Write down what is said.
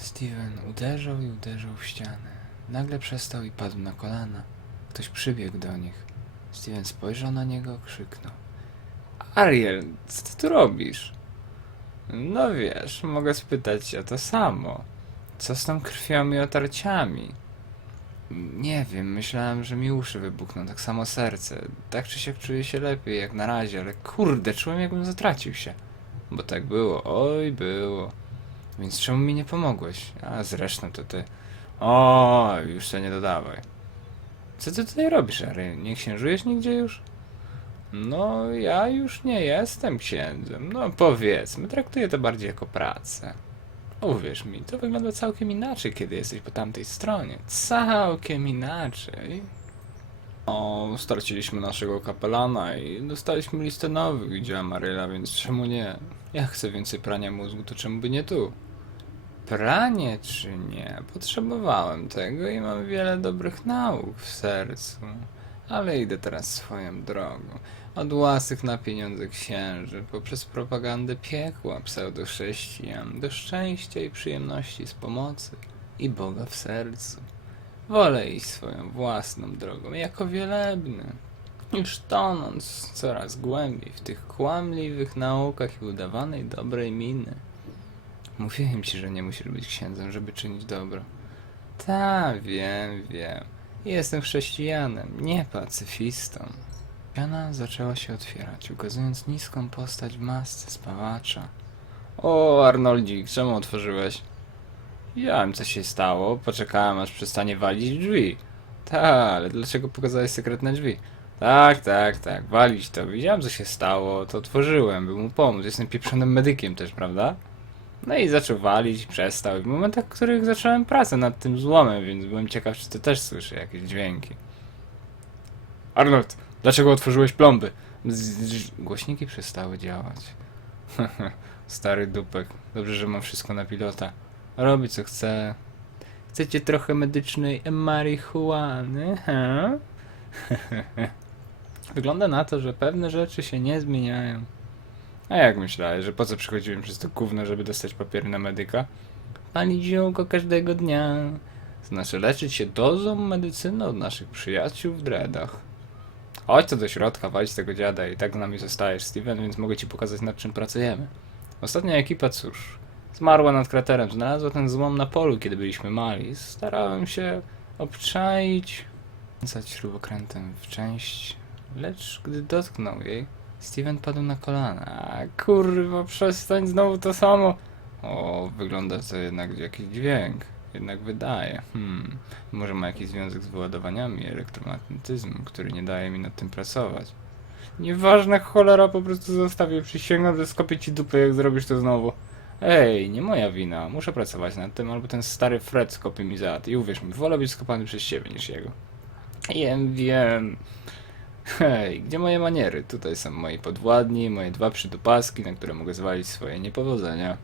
Steven uderzał i uderzał w ścianę. Nagle przestał i padł na kolana. Ktoś przybiegł do nich. Steven spojrzał na niego, krzyknął. Ariel, co ty tu robisz? No wiesz, mogę spytać cię o to samo. Co z tą krwią i otarciami? Nie wiem, myślałem, że mi uszy wybuchną, tak samo serce. Tak czy siak czuję się lepiej, jak na razie, ale kurde, czułem jakbym zatracił się. Bo tak było, oj było. Więc czemu mi nie pomogłeś? A zresztą to ty. O, już się nie dodawaj. Co ty tutaj robisz, Ary? Nie księżujesz nigdzie już? No, ja już nie jestem księdzem. No, powiedzmy, traktuję to bardziej jako pracę. Uwierz mi, to wygląda całkiem inaczej, kiedy jesteś po tamtej stronie. Całkiem inaczej. O, straciliśmy naszego kapelana i dostaliśmy listę nowych, widziała Maryla, więc czemu nie? Ja chcę więcej prania mózgu, to czemu by nie tu? Pranie czy nie? Potrzebowałem tego i mam wiele dobrych nauk w sercu. Ale idę teraz swoją drogą. Od łasych na pieniądze księży, poprzez propagandę piekła pseudochrześcijan, do szczęścia i przyjemności z pomocy i Boga w sercu. Wolę iść swoją własną drogą, jako wielebny, niż tonąc coraz głębiej w tych kłamliwych naukach i udawanej dobrej miny. Mówiłem ci, że nie musisz być księdzem, żeby czynić dobro. Ta, wiem, wiem. Jestem chrześcijanem, nie pacyfistą. Ściana zaczęła się otwierać, ukazując niską postać w masce spawacza. O, Arnoldzik, czemu otworzyłeś? Wiem, co się stało. Poczekałem, aż przestanie walić drzwi. Tak, ale dlaczego pokazałeś sekretne drzwi? Tak, tak, tak, walić to. Widziałem, co się stało, to otworzyłem, by mu pomóc. Jestem pieprzonym medykiem też, prawda? No i zaczął walić, przestał. W momentach, w których zacząłem pracę nad tym złomem, więc byłem ciekaw, czy ty też słyszy jakieś dźwięki. Arnold, dlaczego otworzyłeś plomby? Głośniki przestały działać. Stary dupek. Dobrze, że mam wszystko na pilota. Robi co chce. Chcecie trochę medycznej marihuany, ha? Wygląda na to, że pewne rzeczy się nie zmieniają. A jak myślałeś, że po co przychodziłem przez to gówno, żeby dostać papiery na medyka? Palić ziółko każdego dnia. Znaczy leczyć się dozą medycyny od naszych przyjaciół w dreadach. Chodź to do środka, walić tego dziada i tak z nami zostajesz, Steven, więc mogę ci pokazać nad czym pracujemy. Ostatnia ekipa, cóż, zmarła nad kraterem, znalazła ten złom na polu, kiedy byliśmy mali. Starałem się obczaić, kręcać śrubokrętem w część, lecz gdy dotknął jej, Steven padł na kolana. A kurwa, przestań znowu to samo. O, wygląda to jednak jakiś dźwięk. Jednak wydaje. Hmm. Może ma jakiś związek z wyładowaniami elektromagnetyzmu, który nie daje mi nad tym pracować. Nieważne, cholera, po prostu zostawię. Przysięgam, że skopię ci dupę, jak zrobisz to znowu. Ej, nie moja wina. Muszę pracować nad tym, albo ten stary Fred skopie mi zad. I uwierz mi, wolę być skopany przez siebie niż jego. Wiem, wiem. Hej, gdzie moje maniery? Tutaj są moi podwładni, moje dwa przydupaski, na które mogę zwalić swoje niepowodzenia.